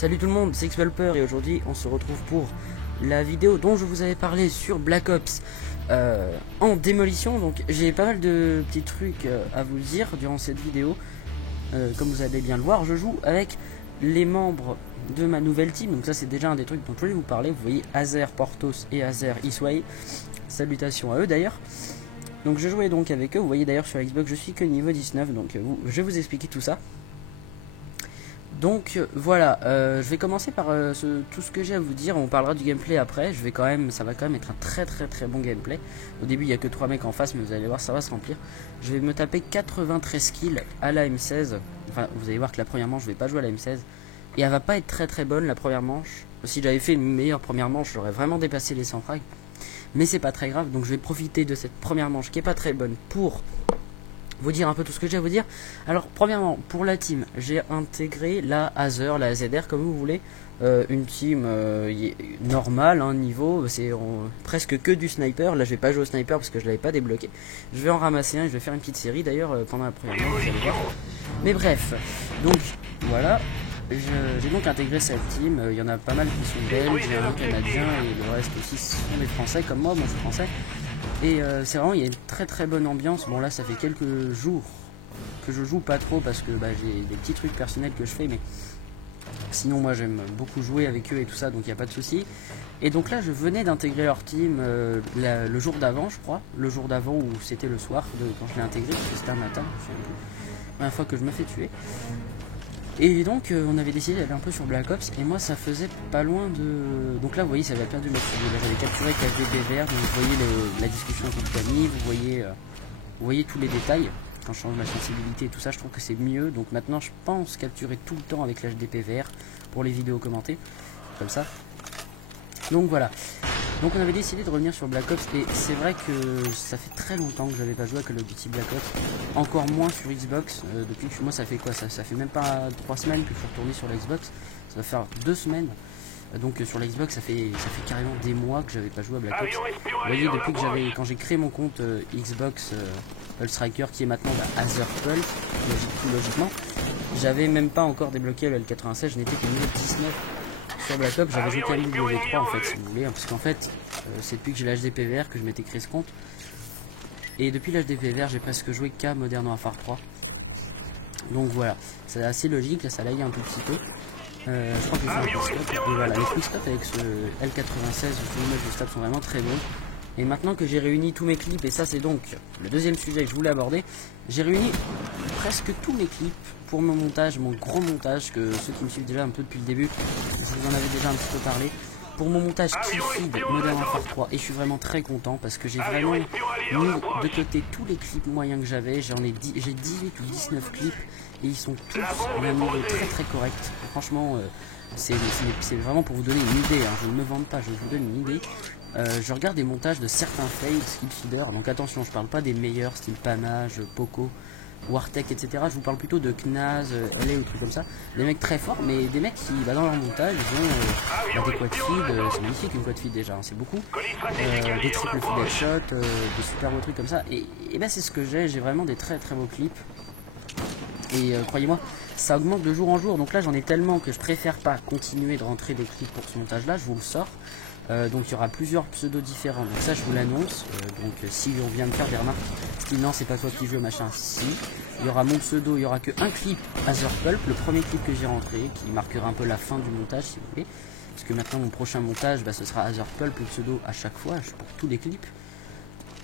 Salut tout le monde, c'est Xpulper et aujourd'hui on se retrouve pour la vidéo dont je vous avais parlé sur Black Ops en démolition. Donc j'ai pas mal de petits trucs à vous dire durant cette vidéo. Comme vous allez bien le voir, je joue avec les membres de ma nouvelle team. Donc ça c'est déjà un des trucs dont je voulais vous parler. Vous voyez Azer Portos et Azer Isway. Salutations à eux d'ailleurs. Donc je jouais donc avec eux. Vous voyez d'ailleurs sur Xbox je suis que niveau 19. Donc je vais vous expliquer tout ça. Donc voilà, je vais commencer par tout ce que j'ai à vous dire. On parlera du gameplay après. Ça va quand même être un très bon gameplay. Au début il n'y a que 3 mecs en face, mais vous allez voir ça va se remplir. Je vais me taper 93 kills à la M16. Enfin vous allez voir que la première manche je vais pas jouer à la M16. Et elle va pas être très bonne la première manche. Si j'avais fait une meilleure première manche j'aurais vraiment dépassé les 100 frags. Mais c'est pas très grave, donc je vais profiter de cette première manche qui est pas très bonne pour vous dire un peu tout ce que j'ai à vous dire. Alors premièrement pour la team j'ai intégré la Azer, la AZR comme vous voulez, une team normale, niveau c'est presque que du sniper. Là je vais pas jouer au sniper parce que je l'avais pas débloqué. Je vais en ramasser un et je vais faire une petite série d'ailleurs pendant la première manche, vous allez voir. Mais bref, donc voilà, j'ai donc intégré cette team. Il y en a pas mal qui sont belges, il y a un canadien et le reste aussi sont des français comme moi je suis français. Et c'est vraiment, il y a une très bonne ambiance. Bon là ça fait quelques jours que je joue pas trop parce que j'ai des petits trucs personnels que je fais, mais sinon moi j'aime beaucoup jouer avec eux et tout ça, donc il n'y a pas de souci. Et donc là je venais d'intégrer leur team le jour d'avant je crois, le jour d'avant ou c'était le soir quand je l'ai intégré, parce que c'était un matin, c'est la première fois que je me fais tuer. Et donc on avait décidé d'aller un peu sur Black Ops et moi ça faisait pas loin de... Donc là vous voyez ça avait perdu le studio, là j'avais capturé KFDBVR, donc vous voyez la discussion avec Camille, vous voyez tous les détails. Quand je change la sensibilité et tout ça je trouve que c'est mieux, donc maintenant je pense capturer tout le temps avec l'HDPVR pour les vidéos commentées, comme ça. Donc voilà. Donc on avait décidé de revenir sur Black Ops et c'est vrai que ça fait très longtemps que j'avais pas joué à Call of Duty Black Ops, encore moins sur Xbox, depuis que moi ça fait quoi, ça fait même pas 3 semaines que je suis retourné sur la Xbox, ça va faire 2 semaines, donc sur la Xbox ça fait carrément des mois que j'avais pas joué à Black Ops. Vous voyez depuis que quand j'ai créé mon compte Xbox Pulse Striker qui est maintenant Azer Pulse, logiquement, j'avais même pas encore débloqué le L96, je n'étais que niveau 19. Sur Black Ops j'avais joué qu'à W3 en fait si vous voulez, parce qu'en fait c'est depuis que j'ai l'HDPVR que je m'étais créé ce compte. Et depuis l'HDPVR j'ai presque joué qu'à Modern Warfare 3. Donc voilà, c'est assez logique, là ça lague un tout petit peu. Je crois que je vais faire un quickscope. Et voilà, les quickscopes avec ce L96 ou image de stats sont vraiment très bons. Et maintenant que j'ai réuni tous mes clips, et ça c'est donc le deuxième sujet que je voulais aborder, j'ai réuni presque tous mes clips pour mon montage, mon gros montage, que ceux qui me suivent déjà un peu depuis le début, je vous en avais déjà un petit peu parlé, pour mon montage Killfeed Modern Warfare 3, et je suis vraiment très content parce que j'ai vraiment mis de côté tous les clips moyens que j'avais. J'ai 18 ou 19 clips et ils sont tous à un niveau très correct. Franchement c'est vraiment pour vous donner une idée, je ne me vante pas, je vous donne une idée. Je regarde des montages de certains fails, Skillfeeder, donc attention, je parle pas des meilleurs, style Panache, Poco, Wartech, etc. Je vous parle plutôt de Knaz, LA ou trucs comme ça. Des mecs très forts, mais des mecs qui, dans leur montage, ils ont des quad feed, c'est magnifique une quad feed déjà, c'est beaucoup. Des triple feed headshot, des super beaux trucs comme ça. Et c'est ce que j'ai vraiment des très beaux clips. Et croyez-moi, ça augmente de jour en jour. Donc là, j'en ai tellement que je préfère pas continuer de rentrer des clips pour ce montage-là, je vous le sors. Donc il y aura plusieurs pseudos différents, donc ça je vous l'annonce. Donc si on vient de faire des remarques, style non c'est pas toi qui joues machin, si il y aura mon pseudo, il y aura que un clip Azer Pulp, le premier clip que j'ai rentré, qui marquera un peu la fin du montage si vous voulez, parce que maintenant mon prochain montage ce sera Azer Pulp, le pseudo à chaque fois pour tous les clips,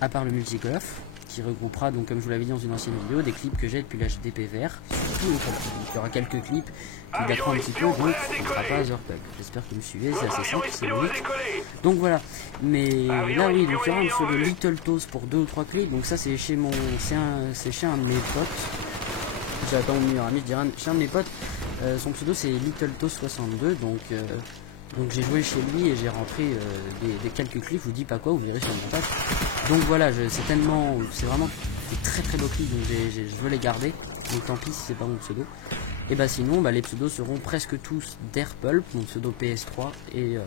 à part le multi-call off, qui regroupera donc comme je vous l'avais dit dans une ancienne vidéo, des clips que j'ai depuis l'HDPVR, surtout les clips. Il y aura quelques clips qui dateront un petit peu, donc on ne fera pas Azer Pulp. J'espère que vous me suivez, c'est assez simple, c'est logique. Donc voilà, mais là oui, donc il y aura un pseudo Little Toast pour 2 ou 3 clips, donc ça c'est chez chez un de mes potes. J'attends mon meilleur ami, je dirais chez un de mes potes, son pseudo c'est Little Toast 62, donc j'ai joué chez lui et j'ai rentré des quelques clips, je vous dis pas quoi, vous verrez sur le montage. Donc voilà, c'est vraiment des très beaux clips, donc je veux les garder, donc tant pis si c'est pas mon pseudo. Et sinon les pseudos seront presque tous d'Airpulp, mon pseudo PS3 et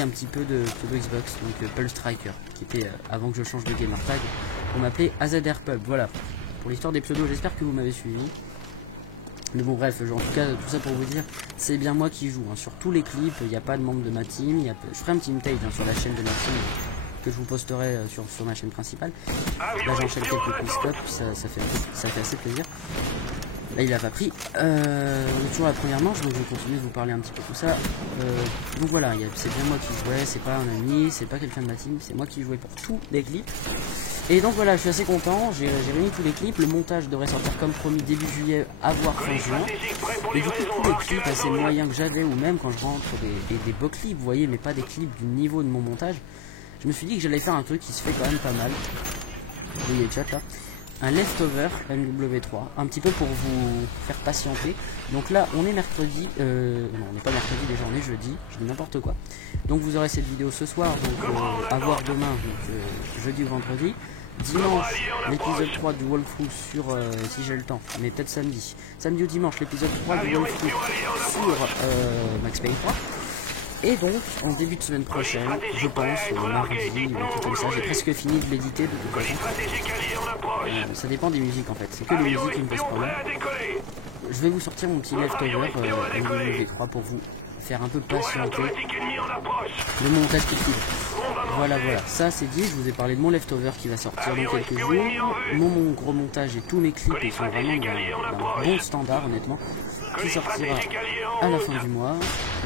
un petit peu de pseudo Xbox, donc Pulse Striker, qui était avant que je change de gamertag, on m'appelait AZR Pulp. Voilà, pour l'histoire des pseudos, j'espère que vous m'avez suivi. Mais bon bref, en tout cas tout ça pour vous dire, c'est bien moi qui joue, hein. Sur tous les clips, il n'y a pas de membre de ma team, je ferai un team take sur la chaîne de ma team que je vous posterai sur ma chaîne principale. Là j'enchaîne quelques quick-stops, ça fait assez plaisir. Là il a pas pris. On est toujours la première manche, donc je vais continuer de vous parler un petit peu tout ça. Donc voilà, c'est bien moi qui jouais, c'est pas un ami, c'est pas quelqu'un de ma team, c'est moi qui jouais pour tous les clips. Et donc voilà, je suis assez content, j'ai réuni tous les clips, le montage devrait sortir comme promis début juillet, à voir fin juin. Et du coup tous les clips assez moyens que j'avais, ou même quand je rentre des beaux clips, vous voyez, mais pas des clips du niveau de mon montage, je me suis dit que j'allais faire un truc qui se fait quand même pas mal. Vous voyez le chat là, un leftover MW3, un petit peu pour vous faire patienter. Donc là on est mercredi, non on n'est pas mercredi déjà, on est jeudi, je dis n'importe quoi. Donc vous aurez cette vidéo ce soir, donc à voir demain, donc jeudi ou vendredi. Dimanche, l'épisode 3 du walkthrough sur, si j'ai le temps, mais peut-être samedi. Samedi ou dimanche, l'épisode 3 du walkthrough sur Max Payne 3. Et donc, en début de semaine prochaine, je pense, mardi, ou un truc comme ça, j'ai presque fini de l'éditer de toute façon. Ça dépend des musiques en fait, c'est que les musiques qui me posent problème. Je vais vous sortir mon petit leftover MW3 pour vous faire un peu patienter le montage tout de suite. Voilà, ça c'est dit, je vous ai parlé de mon leftover qui va sortir dans quelques jours. Mon gros montage et tous mes clips ils sont vraiment d'un bon standard honnêtement, qui sortira à la fin du mois.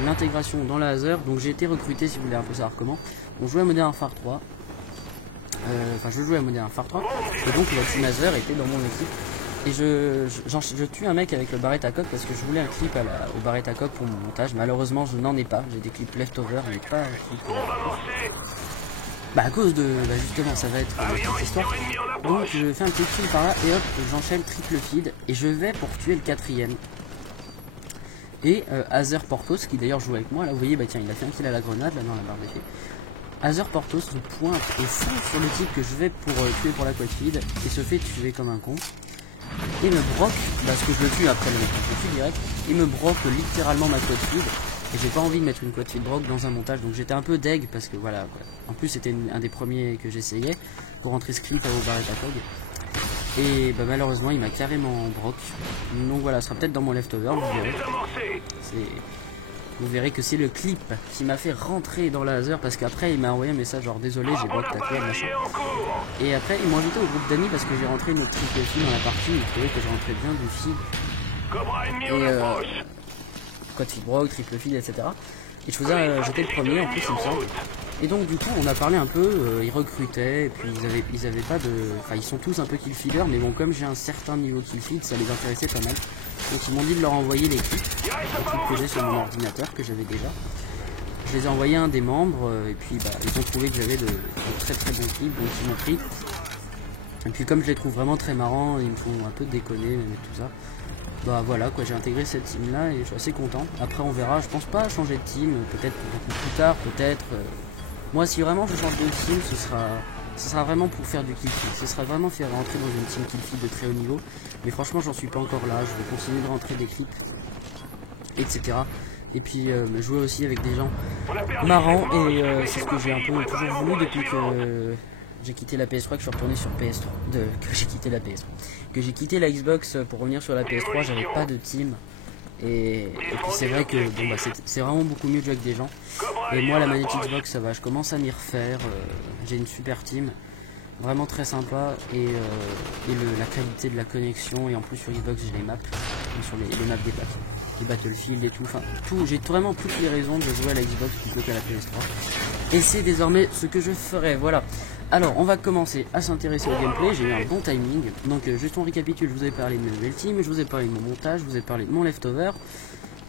L'intégration dans la Azer, donc j'ai été recruté si vous voulez un peu savoir comment. On jouait à Modern Warfare 3. Enfin je jouais à Modern Warfare 3 et donc la team Azer était dans mon équipe. Et je tue un mec avec le barrette à coque parce que je voulais un clip au barrette à coque pour mon montage. Malheureusement je n'en ai pas, j'ai des clips leftover mais pas un clip à cause de, justement ça va être cette histoire. Donc je fais un petit kill par là et hop j'enchaîne triple feed et je vais pour tuer le quatrième. Et Azer Portos qui d'ailleurs joue avec moi là, vous voyez tiens il a fait un kill à la grenade là dans la barre d'effet. Azer Portos se pointe au fond sur le type que je vais pour tuer pour la quad feed et se fait tuer comme un con. Et me broque, parce que je le tue après le mec, je le tue direct, il me broque littéralement ma quad feed. Et j'ai pas envie de mettre une quad feed broque dans un montage, donc j'étais un peu deg parce que voilà, en plus c'était un des premiers que j'essayais pour rentrer ce clip au barrette à cog. Et malheureusement il m'a carrément broque. Donc voilà, ce sera peut-être dans mon leftover, vous verrez. Vous verrez que c'est le clip qui m'a fait rentrer dans la Azer parce qu'après il m'a envoyé un message genre désolé j'ai bloqué ta clé machin. Et après il m'a invité au groupe d'amis parce que j'ai rentré notre triple feed dans la partie, il trouvait que je rentrais bien du feed. Et code feed broke, triple feed etc. Et je faisais, j'étais le premier en plus il me semble. Et donc du coup on a parlé un peu, ils recrutaient et puis ils avaient pas de... Enfin ils sont tous un peu kill feeders mais bon comme j'ai un certain niveau kill feed ça les intéressait pas mal. Donc ils m'ont dit de leur envoyer les clips que j'ai sur mon ordinateur que j'avais déjà. Je les ai envoyés à un des membres et puis ils ont trouvé que j'avais de très très bons clips donc ils m'ont pris. Et puis comme je les trouve vraiment très marrants, ils me font un peu déconner et tout ça. Voilà quoi, j'ai intégré cette team là et je suis assez content. Après on verra, je pense pas changer de team, peut-être beaucoup plus tard, peut-être. Moi si vraiment je change de team, ce sera vraiment pour faire du kill feed. Ce sera vraiment faire rentrer dans une team kill feed de très haut niveau. Mais franchement j'en suis pas encore là, je vais continuer de rentrer des clips, etc. Et puis jouer aussi avec des gens marrants et c'est ce que j'ai un peu toujours voulu depuis que j'ai quitté la PS3, que je suis retourné sur PS3, que j'ai quitté la PS3, que j'ai quitté la Xbox pour revenir sur la PS3, j'avais pas de team. Et puis c'est vrai que c'est vraiment beaucoup mieux de jouer avec des gens. Et moi la manette Xbox ça va, je commence à m'y refaire, j'ai une super team, vraiment très sympa et la qualité de la connexion et en plus sur Xbox j'ai les maps, sur les maps des plaques, les Battlefield et tout, enfin tout, j'ai vraiment toutes les raisons de jouer à la Xbox plutôt qu'à la PS3. Et c'est désormais ce que je ferai, voilà. Alors on va commencer à s'intéresser au gameplay, j'ai eu un bon timing, donc juste on récapitule, je vous ai parlé de ma nouvelle team, je vous ai parlé de mon montage, je vous ai parlé de mon leftover,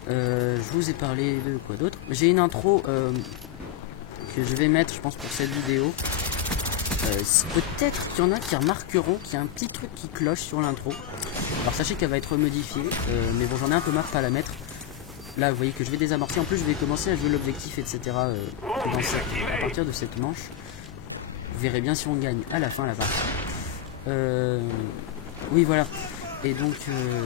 je vous ai parlé de quoi d'autre. J'ai une intro que je vais mettre je pense pour cette vidéo, peut-être qu'il y en a qui remarqueront qu'il y a un petit truc qui cloche sur l'intro, alors sachez qu'elle va être modifiée, mais bon j'en ai un peu marre pas à la mettre. Là vous voyez que je vais désamorcer, en plus je vais commencer à jouer l'objectif etc. À partir de cette manche. Vous verrez bien si on gagne à la fin la partie. Oui voilà. Et donc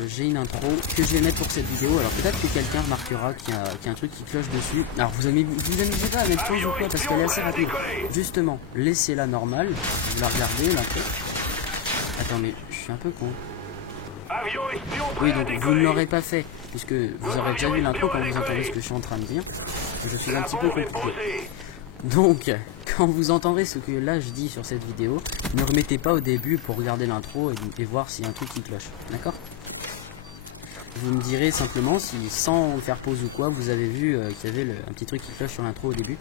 j'ai une intro que je vais mettre pour cette vidéo. Alors peut-être que quelqu'un remarquera qu'il y a un truc qui cloche dessus. Alors vous amusez pas à mettre pause ou quoi parce qu'elle est assez rapide. Justement, laissez-la normale. Vous la regardez l'intro. Attends mais je suis un peu con. Oui, donc vous ne l'aurez pas fait, puisque vous aurez déjà vu l'intro quand vous entendez ce que je suis en train de dire. Je suis un petit peu compliqué. Donc, quand vous entendrez ce que là je dis sur cette vidéo, ne remettez pas au début pour regarder l'intro et voir s'il y a un truc qui cloche. D'accord? Vous me direz simplement si, sans faire pause ou quoi, vous avez vu qu'il y avait un petit truc qui cloche sur l'intro au début.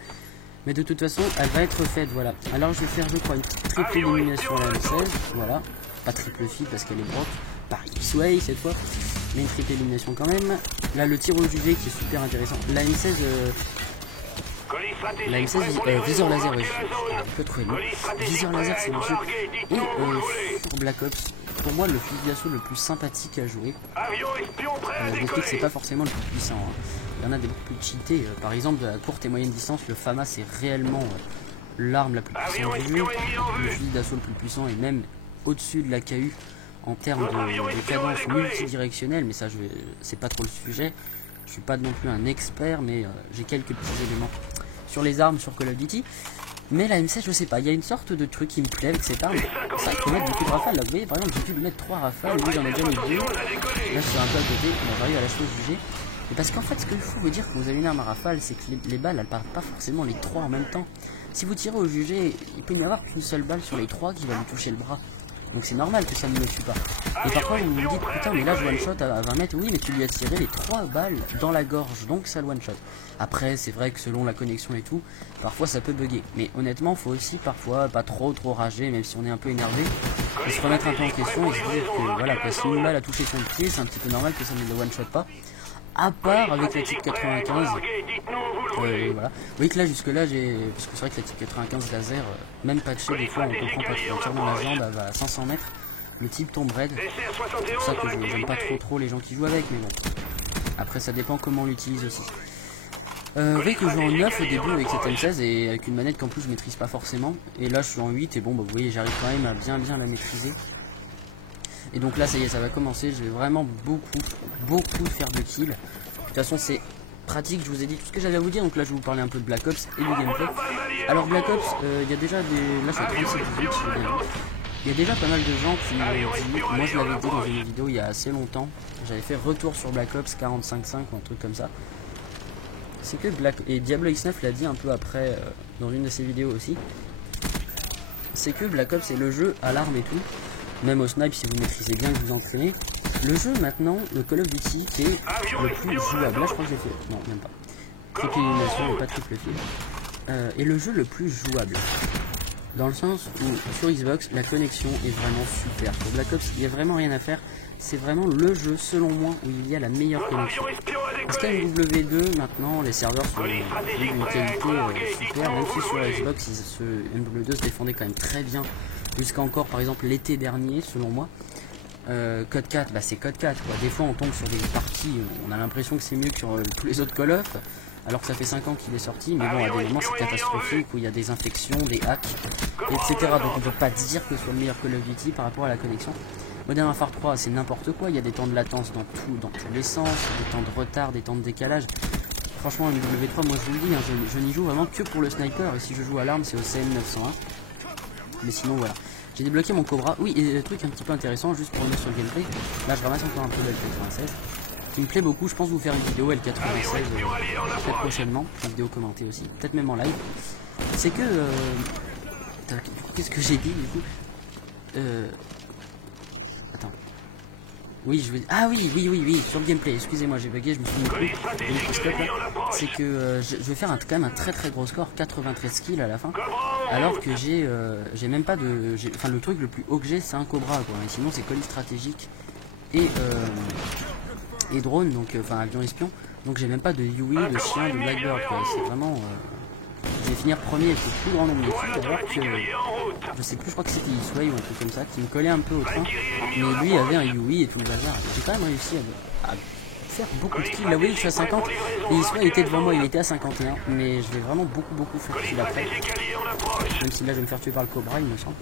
Mais de toute façon, elle va être faite, voilà. Alors je vais faire, je crois, une petite triple élimination à la M16, voilà. Pas triple fille parce qu'elle est broke, par X-Way cette fois, mais une triple élimination quand même. Là, le tir au jugé qui est super intéressant. La M16, viseur laser, oui, je peux trouver le mot. Viseur laser, c'est mon truc. Et sur Black Ops, pour moi, le fusil d'assaut le plus sympathique à jouer. Je m'explique, c'est pas forcément le plus puissant. Hein. Il y en a des plus cheatés. Par exemple, à courte et moyenne distance, le FAMAS c'est réellement l'arme la plus puissante du jeu. Le fusil d'assaut le plus puissant est même au-dessus de la KU en termes de cadence multidirectionnelle. Mais ça, c'est pas trop le sujet. Je suis pas non plus un expert, mais j'ai quelques petits éléments sur les armes sur Call of Duty. Mais la M16, je sais pas, il y a une sorte de truc qui me plaît avec cette arme. Ça peut mettre beaucoup de rafales. Là, vous voyez, par exemple, j'ai pu lui mettre 3 rafales. Lui, j'en ai déjà mis 2. Là, je suis un peu à côté. Bon, j'arrive à la chose jugée. Et parce qu'en fait, ce qu'il faut vous dire quand vous avez une arme à rafale, c'est que les balles, elles partent pas forcément les 3 en même temps. Si vous tirez au jugé, il peut n'y avoir qu'une seule balle sur les 3 qui va lui toucher le bras. Donc c'est normal que ça ne me tue pas. Et parfois vous me dites, putain mais là je one shot à 20 mètres, oui mais tu lui as tiré les 3 balles dans la gorge, donc ça le one shot. Après c'est vrai que selon la connexion et tout, parfois ça peut bugger. Mais honnêtement faut aussi parfois pas trop rager, même si on est un peu énervé, et se remettre un peu en question et se dire que voilà, que si une balle a touché son pied, c'est un petit peu normal que ça ne le one shot pas. À part avec la type 95, voilà. Vous voyez que là jusque là j'ai, parce que c'est vrai que la type 95 laser, même patché des fois on comprend pas trop, on tire dans la jambe, elle va à 500 mètres, le type tombe raide. C'est pour ça que j'aime pas trop les gens qui jouent avec, mais bon. Après ça dépend comment on l'utilise aussi. Vous voyez que je joue en 9 au début avec cette M16 et avec une manette qu'en plus je maîtrise pas forcément. Et là je suis en 8 et bon bah vous voyez j'arrive quand même à bien la maîtriser. Et donc là ça y est, ça va commencer, je vais vraiment beaucoup faire de kills. De toute façon c'est pratique, je vous ai dit tout ce que j'avais à vous dire, donc là je vais vous parler un peu de Black Ops et du gameplay. Alors Black Ops, il y a déjà des... Là je suis à 37-18, je l'ai bien vu. Il y a déjà pas mal de gens qui m'ont dit, moi je l'avais dit dans une vidéo il y a assez longtemps, j'avais fait retour sur Black Ops 45.5 ou un truc comme ça. C'est que et Diablo X9 l'a dit un peu après dans une de ses vidéos aussi. C'est que Black Ops c'est le jeu à l'arme et tout. Même au snipe si vous maîtrisez bien, que vous entraînez. Le jeu maintenant, le Call of Duty qui est le plus jouable. Là je crois que j'ai fait... Non, même pas. Triple élimination et pas triple kill. Et le jeu le plus jouable. Dans le sens où sur Xbox, la connexion est vraiment super. Pour Black Ops, il n'y a vraiment rien à faire. C'est vraiment le jeu, selon moi, où il y a la meilleure connexion. Parce qu'à MW2, maintenant, les serveurs sont d'une qualité super. Même si sur la Xbox, MW2 se défendait quand même très bien. Jusqu'à encore, par exemple, l'été dernier, selon moi. Code 4, bah c'est Code 4 quoi. Des fois on tombe sur des parties, on a l'impression que c'est mieux que sur tous les autres Call of, alors que ça fait 5 ans qu'il est sorti, mais bon à des moments c'est catastrophique, où il y a des infections, des hacks, etc. Donc on peut pas dire que ce soit le meilleur Call of Duty par rapport à la connexion. Modern Warfare 3 c'est n'importe quoi, il y a des temps de latence dans tous les sens, des temps de retard, des temps de décalage. Franchement en W3 moi je vous le dis, hein, je n'y joue vraiment que pour le sniper, et si je joue à l'arme c'est au CM901. Mais sinon voilà. J'ai débloqué mon Cobra. Oui, et le truc un petit peu intéressant, juste pour revenir sur le gameplay, là je ramasse encore un peu de L96, qui me plaît beaucoup. Je pense vous faire une vidéo L96 très prochainement, une vidéo commentée aussi, peut-être même en live. C'est que... qu'est-ce que j'ai dit du coup Attends. Oui, je veux... Ah oui, sur le gameplay, excusez-moi, j'ai bugué, je me suis mis plus. C'est que je vais faire quand même un très gros score, 93 kills à la fin. Alors que j'ai même pas de... Enfin le truc le plus haut que j'ai c'est un Cobra quoi. Et sinon c'est colis stratégique et drone, donc enfin avion espion. Donc j'ai même pas de Yui, de chien, de Blackbird quoi. C'est vraiment... je vais finir premier avec le plus grand nombre de kills, alors que... Je sais plus, je crois que c'était X-Way ou un truc comme ça, qui me collait un peu au train. Mais lui avait un Yui et tout le bazar. J'ai quand même réussi à faire beaucoup de kills. Là vous voyez je suis à 50 et X-Way était devant moi, il était à 51. Mais je vais vraiment beaucoup faire de kills après. Même si là je vais me faire tuer par le Cobra il me semble.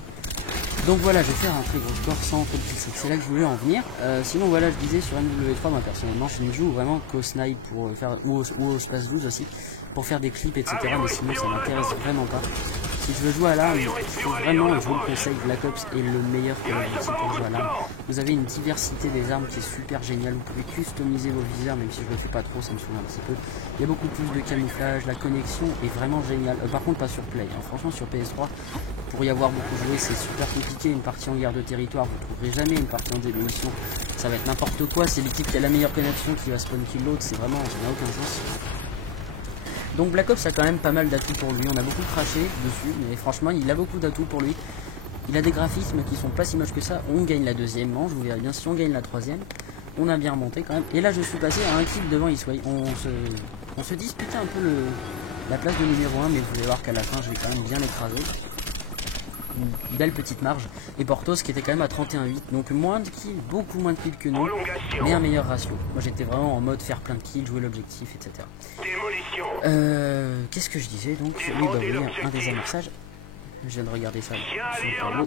Donc voilà, je vais faire un très gros score sans trop de kills. C'est là que je voulais en venir. Sinon voilà, je disais sur MW3 moi personnellement je ne joue vraiment qu'au snipe pour faire, ou au space 12 aussi, pour faire des clips etc. Mais sinon ça m'intéresse vraiment pas. Si je veux jouer à l'arme, vraiment, je vous le conseille, Black Ops est le meilleur Call of Duty pour jouer à l'arme. Vous avez une diversité des armes qui est super géniale. Vous pouvez customiser vos viseurs, même si je le fais pas trop, ça me saoule un petit peu. Il y a beaucoup plus de camouflage, la connexion est vraiment géniale. Par contre, pas sur Play. Hein. Franchement, sur PS3, pour y avoir beaucoup joué, c'est super compliqué. Une partie en guerre de territoire, vous trouverez jamais une partie en démolition. Ça va être n'importe quoi. C'est l'équipe qui a la meilleure connexion qui va spawn kill l'autre. C'est vraiment, ça n'a aucun sens. Donc Black Ops a quand même pas mal d'atouts pour lui. On a beaucoup craché dessus, mais franchement, il a beaucoup d'atouts pour lui. Il a des graphismes qui sont pas si moches que ça. On gagne la deuxième manche, vous verrez bien. Si on gagne la troisième, on a bien remonté quand même. Et là, je suis passé à un kill devant Isway. On se disputait un peu la place de numéro 1, mais vous allez voir qu'à la fin, je vais quand même bien écraser. Une belle petite marge. Et Portos qui était quand même à 31-8. Donc moins de kills, beaucoup moins de kills que nous, mais un meilleur ratio. Moi, j'étais vraiment en mode faire plein de kills, jouer l'objectif, etc. Qu'est-ce que je disais donc? Oui, bah oui, un désamorçage. Je viens de regarder ça sur le tableau.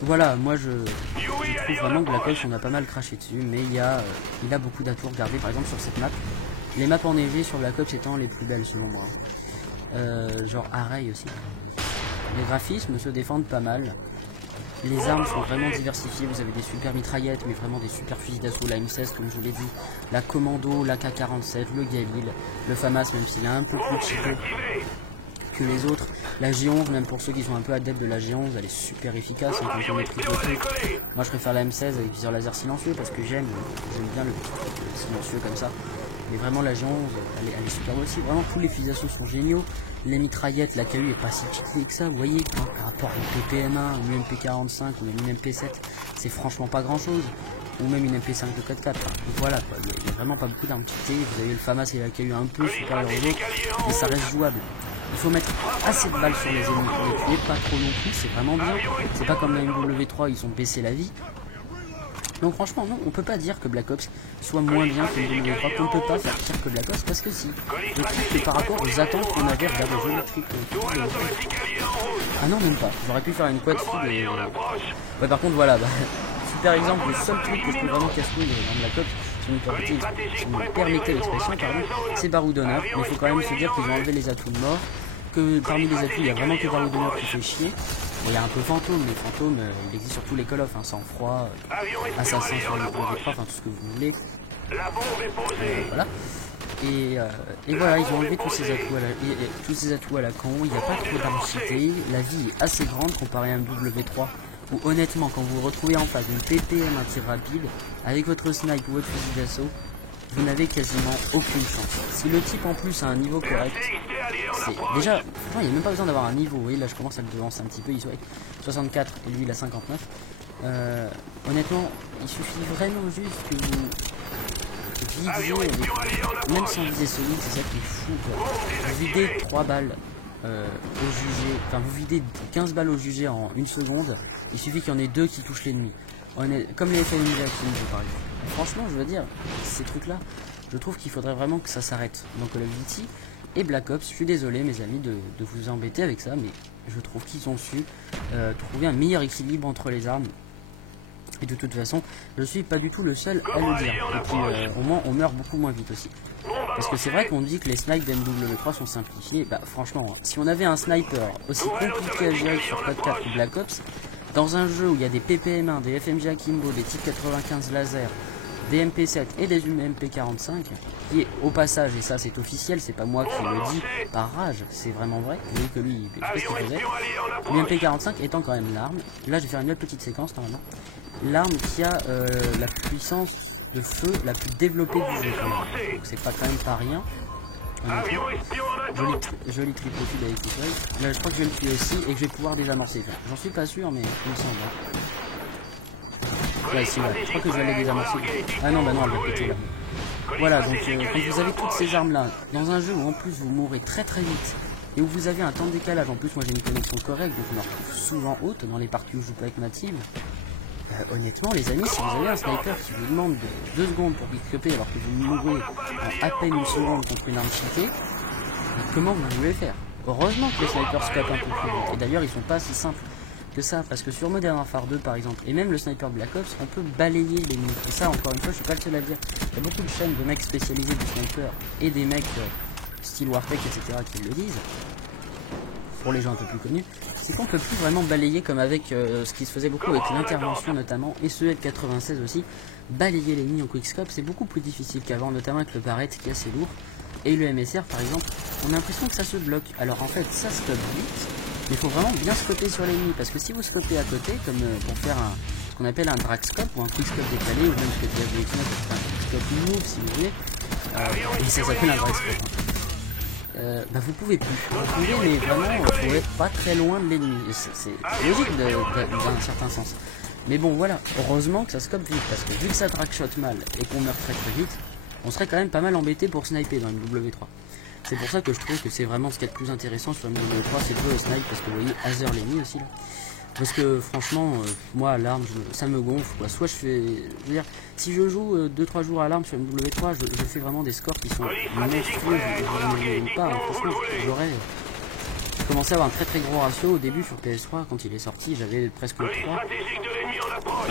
Voilà, moi je trouve vraiment que Black Ops, on a pas mal craché dessus, mais il a beaucoup d'atouts. Regardez par exemple sur cette map, les maps enneigées sur Black Ops étant les plus belles selon moi. Genre Array aussi. Les graphismes se défendent pas mal. Les armes sont vraiment diversifiées, vous avez des super mitraillettes, mais vraiment des super fusils d'assaut, la M16 comme je vous l'ai dit, la Commando, la K47, le Galil, le FAMAS même s'il est un peu plus cheaté que les autres, la G11 même pour ceux qui sont un peu adeptes de la G11, elle est super efficace hein, quand on maîtrise le truc. Moi je préfère la M16 avec viseur laser silencieux parce que j'aime bien le silencieux comme ça. Mais vraiment la G11 elle est super aussi, vraiment tous les fusils d'assaut sont géniaux. Les mitraillettes, la KU est pas si cheatée que ça, vous voyez, hein, par rapport à une PPM1, une MP45 ou une MP7, c'est franchement pas grand chose. Ou même une MP5 de 4x4. Voilà, quoi. Il n'y a vraiment pas beaucoup d'armes cheatées. Vous avez le FAMAS et la KU un peu supérieur aux autres, mais ça reste jouable. Il faut mettre assez de balles sur les ennemis pour les tuer, pas trop non plus, c'est vraiment bien. C'est pas comme la MW3, ils ont baissé la vie. Donc franchement, non, on peut pas dire que Black Ops soit moins bien que MW3, qu'on ne peut pas faire pire que Black Ops, parce que si. Je trouve que par rapport aux attentes qu'on avait, regardez, je vais le truc. Ah non, même pas. J'aurais pu faire une quad feed et... Ouais, par contre, voilà, bah, super exemple, le seul truc que je trouve vraiment casse-couille dans Black Ops, si vous me permettez l'expression, pardon, c'est Baroudonneur. Mais il faut quand même se dire qu'ils ont enlevé les atouts de mort, que parmi les atouts, il y a vraiment que Baroudonneur qui fait chier. Bon, il y a un peu Fantôme, mais Fantôme, il existe sur tous les Call of, hein, sang-froid, assassin sur le V3, enfin tout ce que vous voulez. Voilà. Et voilà, ils ont enlevé tous ces atouts à la con, il n'y a pas trop d'armes cheatées, la vie est assez grande comparée à un W3, où honnêtement, quand vous vous retrouvez en face d'une PPM un tir rapide, avec votre snipe ou votre fusil d'assaut, vous n'avez quasiment aucune chance. Si le type en plus a un niveau correct, c'est déjà, il n'y a même pas besoin d'avoir un niveau, vous voyez, là je commence à le devancer un petit peu, il soit 64 et lui il a 59. Honnêtement, il suffit vraiment juste que vous visiez, même sans viser solide, c'est ça qui est fou, quoi. Vous videz 3 balles au jugé, enfin vous videz 15 balles au jugé en 1 seconde, il suffit qu'il y en ait 2 qui touchent l'ennemi. Comme les FMJ par exemple. Franchement, je veux dire, ces trucs-là, je trouve qu'il faudrait vraiment que ça s'arrête dans Call of Duty. Et Black Ops, je suis désolé mes amis de vous embêter avec ça, mais je trouve qu'ils ont su trouver un meilleur équilibre entre les armes. Et de toute façon, je suis pas du tout le seul à le dire. Et puis au moins, on meurt beaucoup moins vite aussi. Parce que c'est vrai qu'on dit que les snipes d'MW3 sont simplifiés. Bah franchement, si on avait un sniper aussi compliqué à gérer sur Code 4 ou Black Ops, dans un jeu où il y a des PPM1, des FMJ Akimbo, des types 95 laser, des MP7 et des MP45, qui est au passage, et ça c'est officiel, c'est pas moi qui le dis par rage, c'est vraiment vrai, vous voyez que lui, je sais pas ce qu'il faisait, le MP45 étant quand même l'arme, là je vais faire une autre petite séquence normalement, l'arme qui a la puissance de feu la plus développée du jeu, donc c'est pas quand même pas rien. Joli triple feed avec Isway. Là je crois que je vais le tuer aussi et que je vais pouvoir désamorcer. Enfin, j'en suis pas sûr mais il me semble. Là ici, voilà. Je crois que je vais aller désamorcer. Ah non, bah non, elle va péter là. Voilà, donc quand vous avez toutes ces armes là, dans un jeu où en plus vous mourrez très très vite, et où vous avez un temps de décalage, en plus moi j'ai une connexion correcte, donc je me retrouve souvent haute dans les parties où je joue pas avec ma team. Honnêtement les amis, si vous avez un sniper qui vous demande 2 secondes pour pick-upper alors que vous mourrez en à peine 1 seconde contre une arme cheatée, comment vous voulez faire? Heureusement que les snipers scopent un peu plus vite, et d'ailleurs ils sont pas si simples que ça, parce que sur Modern Warfare 2 par exemple, et même le sniper Black Ops, on peut balayer l'ennemi. Et ça encore une fois, je suis pas le seul à le dire. Il y a beaucoup de chaînes de mecs spécialisés du sniper et des mecs style Wartech etc. qui le disent. pour les gens un peu plus connus, c'est qu'on peut plus vraiment balayer comme avec ce qui se faisait beaucoup avec l'intervention notamment, et ce L96 aussi. Balayer l'ennemi en quickscope c'est beaucoup plus difficile qu'avant, notamment avec le barrette qui est assez lourd, et le MSR par exemple, on a l'impression que ça se bloque. Alors en fait ça scope vite, mais il faut vraiment bien scoper sur l'ennemi, parce que si vous scopez à côté, comme pour faire ce qu'on appelle un drag scope ou un quickscope décalé, ou même ce que tu as vécu, un quickscope move si vous voulez, et ça s'appelle un drag scope. Bah vous pouvez plus, mais vraiment vous être pas très loin de l'ennemi, c'est logique d'un certain sens. Mais bon voilà, heureusement que ça scope vite, parce que vu que ça drag shot mal et qu'on meurt très très vite, on serait quand même pas mal embêté pour sniper dans une W3. C'est pour ça que je trouve que c'est vraiment ce qui est le plus intéressant sur une W3, c'est de jouer au snipe, parce que vous voyez Azer l'ennemi aussi là. Parce que franchement, moi à l'arme, ça me gonfle quoi. Soit je fais, je veux dire, si je joue 2-3 jours à l'arme sur une W3, je fais vraiment des scores qui sont monstrueux, je ne pas, hein. Franchement, j'aurais commencé à avoir un très très gros ratio au début sur PS3, quand il est sorti, j'avais presque 3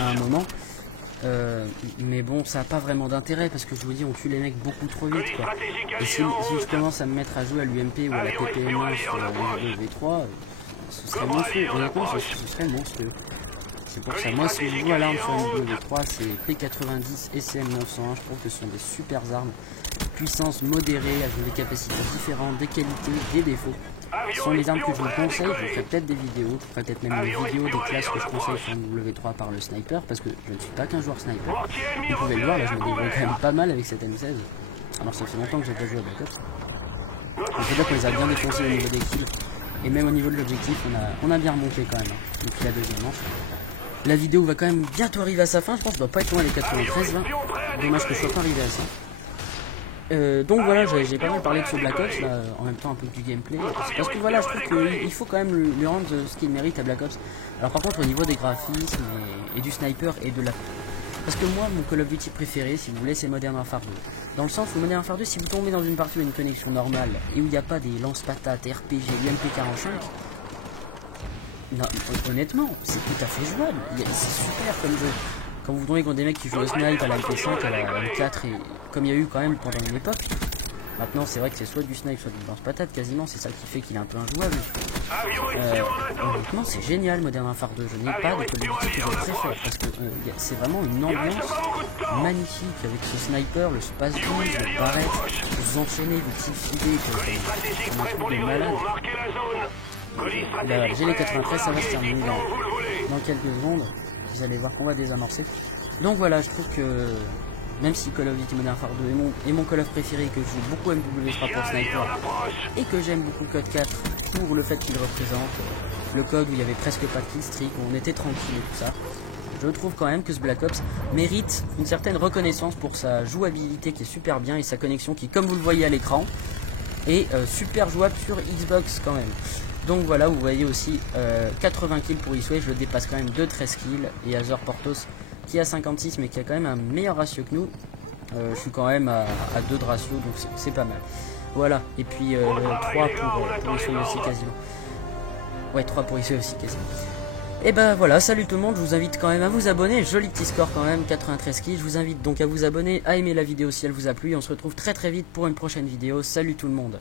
à un moment. Mais bon, ça n'a pas vraiment d'intérêt, parce que je vous dis, on tue les mecs beaucoup trop vite quoi. Et si je commence à me mettre à jouer à l'UMP ou à la TPM1 sur la W3, ce serait monstrueux, honnêtement ce serait monstrueux. C'est pour ça, moi si je joue à l'arme sur une W3, c'est P90 et CM901, je trouve que ce sont des super armes. Puissance modérée, avec des capacités différentes, des qualités, des défauts. Ce sont les armes que je vous conseille, je ferai peut-être des vidéos, je ferai peut-être même une vidéo des classes que je conseille sur une W3 par le sniper, parce que je ne suis pas qu'un joueur sniper. Vous pouvez le voir, là je me débrouille quand même pas mal avec cette M16. Alors ça fait longtemps que j'ai pas joué à Black Ops. Il faut dire qu'on les a bien défoncés au niveau des kills. Et même au niveau de l'objectif, on a bien remonté quand même, hein, depuis la deuxième manche. La vidéo va quand même bientôt arriver à sa fin, je pense que je dois pas être loin les 93 là. Dommage que je sois pas arrivé à ça. Donc voilà, j'ai pas mal parlé de ce Black Ops là, en même temps un peu du gameplay, parce que voilà, je trouve qu'il faut quand même lui rendre ce qu'il mérite à Black Ops. Alors par contre au niveau des graphismes et du sniper et de la... Parce que moi mon Call of Duty préféré si vous voulez c'est Modern Warfare 2. Dans le sens où Modern Warfare 2, si vous tombez dans une partie où il y a une connexion normale et où il n'y a pas des lance-patates, RPG, UMP45, non, honnêtement c'est tout à fait jouable, c'est super comme jeu. Quand vous tombez contre des mecs qui jouent au snipe à la MP5, à la M4, et comme il y a eu quand même pendant une époque, maintenant c'est vrai que c'est soit du snipe, soit du lance-patate quasiment, c'est ça qui fait qu'il est un peu injouable. Honnêtement c'est génial Modern Warfare 2, je n'ai pas de Call of Duty que je préfère, parce que c'est vraiment une ambiance magnifique avec ce sniper, le space boost, le barrette, vous enchaînez, vous tilfidez, comme un truc de malade. Là, j'ai les 93, ça va se terminer dans quelques secondes. Vous allez voir qu'on va désamorcer. Donc voilà, je trouve que même si Call of Duty Modern Warfare 2 est mon Call of préféré, que je joue beaucoup MW3 pour Sniper, et que j'aime beaucoup Code 4 pour le fait qu'il représente le code où il y avait presque pas de killstreak, où on était tranquille et tout ça, je trouve quand même que ce Black Ops mérite une certaine reconnaissance pour sa jouabilité qui est super bien, et sa connexion qui, comme vous le voyez à l'écran, est super jouable sur Xbox quand même. Donc voilà, vous voyez aussi 80 kills pour Isway, je le dépasse quand même de 13 kills, et Azer Portos qui a 56 mais qui a quand même un meilleur ratio que nous. Je suis quand même à 2 de ratio, donc c'est pas mal. Voilà, et puis 3 pour Isway aussi quasiment. Ouais, 3 pour Isway aussi quasiment. Et ben voilà, salut tout le monde, je vous invite quand même à vous abonner, joli petit score quand même, 93 kills, je vous invite donc à vous abonner, à aimer la vidéo si elle vous a plu, et on se retrouve très très vite pour une prochaine vidéo, salut tout le monde.